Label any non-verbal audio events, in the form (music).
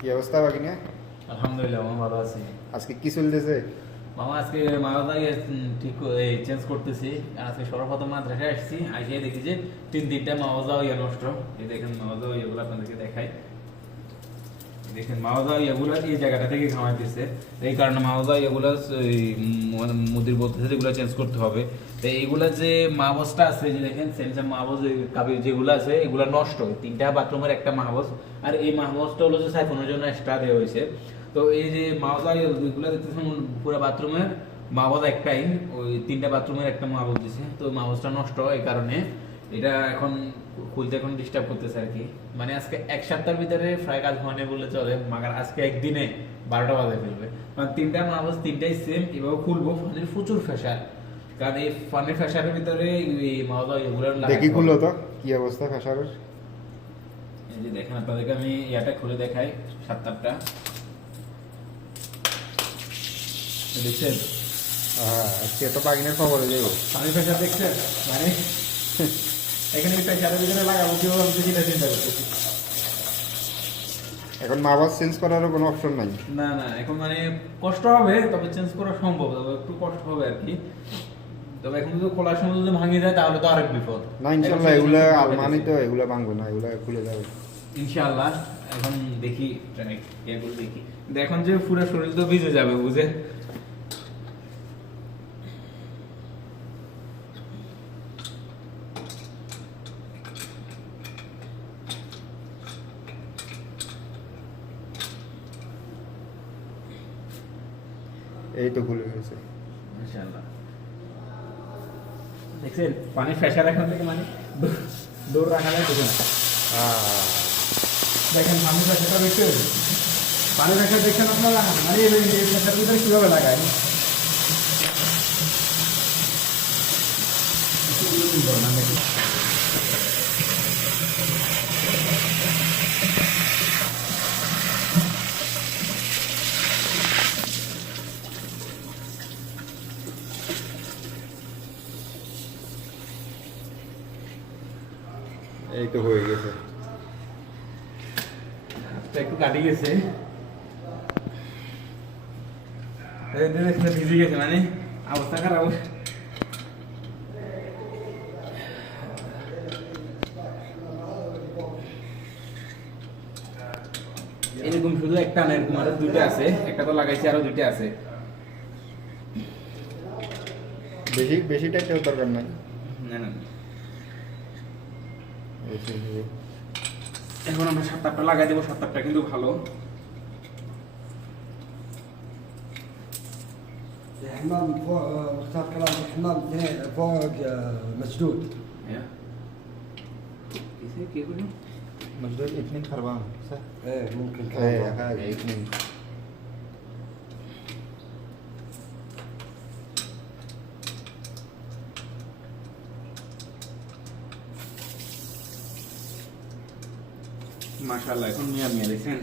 কি অবস্থা বাকি না আলহামদুলিল্লাহ মামা ভালো আছি। আজকে কি চলতেছে? মামা আজকে মামাদা ঠিক চেঞ্জ করতেছি। আজকে সর্বপ্রথম মাদ্রাসায় আসছি আসিয়ে দেখি যে তিন তিনটা মাওয়াজা হইয়া নষ্ট। এই দেখেন মাওয়াজা ইয়েগুলো আপনাদেরকে দেখাই। দেখেন মাওয়াজা ইয়েগুলো এই জায়গাটা এই কারণে ইয়েগুলো মানে চেঞ্জ করতে হবে। তো যে আছে যে দেখেন যেগুলো আছে নষ্ট। তিনটা বাথরুমের একটা মাহবস আর এই হলো যে জন্য এক্সট্রা দেওয়া হয়েছে। তো এই যে পুরো বাথরুমের একটাই, ওই তিনটা বাথরুমের একটা তো নষ্ট এই কারণে। এটা এখন খুলতে এখন ডিস্টার্ব করতেছে আর কি। মানে আজকে এক সপ্তাহের ভিতরে প্রায় কাজ হয়নি বললে চলে মাগার আজকে একদিনে বারোটা বাজে ফেলবে। মানে তিনটা মাহবস তিনটাই সেম এভাবে খুলবো ফানির প্রচুর ফ্যাশার কারণ এই ফানির ফ্যাশারের ভিতরে মাহবস এগুলো দেখি খুললো তো কি অবস্থা ফ্যাশারের এই যে দেখেন আপনাদেরকে আমি ইয়াটা খুলে দেখাই সাত আটটা দেখছেন? হ্যাঁ আজকে তো বাগিনের খবর হয়ে যাব পানি প্রেশার দেখছেন? মানে? (laughs) এখানে ভিতরে লাগাবো কীভাবে আমি তো সেটা চিন্তা করতেছি এখন মা চেঞ্জ করারও কোনো অপশন নাই। না না এখন মানে কষ্ট হবে তবে চেঞ্জ করা সম্ভব তবে একটু কষ্ট হবে আর কি। তবে এখন যদি খোলার সময় যদি ভাঙে যায় তাহলে তো আরেক বিপদ। না ইনশাল্লাহ এখন এগুলা আলমানি তো এগুলা ভাঙবে না এগুলা খুলে যাবে। ইনশাআল্লাহ এখন দেখি ট্রাই এগুলো দেখি। এখন যে পুরো শরীর তো ভিজে যাবে বুঝে? এই তো গেছে। ইনশাআল্লাহ দেখছেন পানি এখন থেকে মানে দৌ- দৌড় রাখা যায় দেখুন দেখেন পানি ফ্রেশারটা দেখছেন পানি ফ্রেশার দেখছেন আপনারা? মানে এই ফ্রেশার ভিতরে কীভাবে লাগায়? এই তো হয়ে গেছে। একটু কাটি গেছে। ভিজে গেছে মানে অবস্থা খারাপ। এরকম শুধু একটা না এরকম আরও দুইটা আছে। একটা তো লাগাইছি আরও দুইটা আছে। বেশি বেশি টাইটেও দরকার নাই। না না। এখন আমরা সাতটা লাগাই দেবো সাতটা কিন্তু ভালো الحمام فوق اختار كلام الحمام فوق مسدود. مسدود اثنين خربان صح؟ إيه ممكن خربان. إيه اثنين. Mashallah, es un mía mía.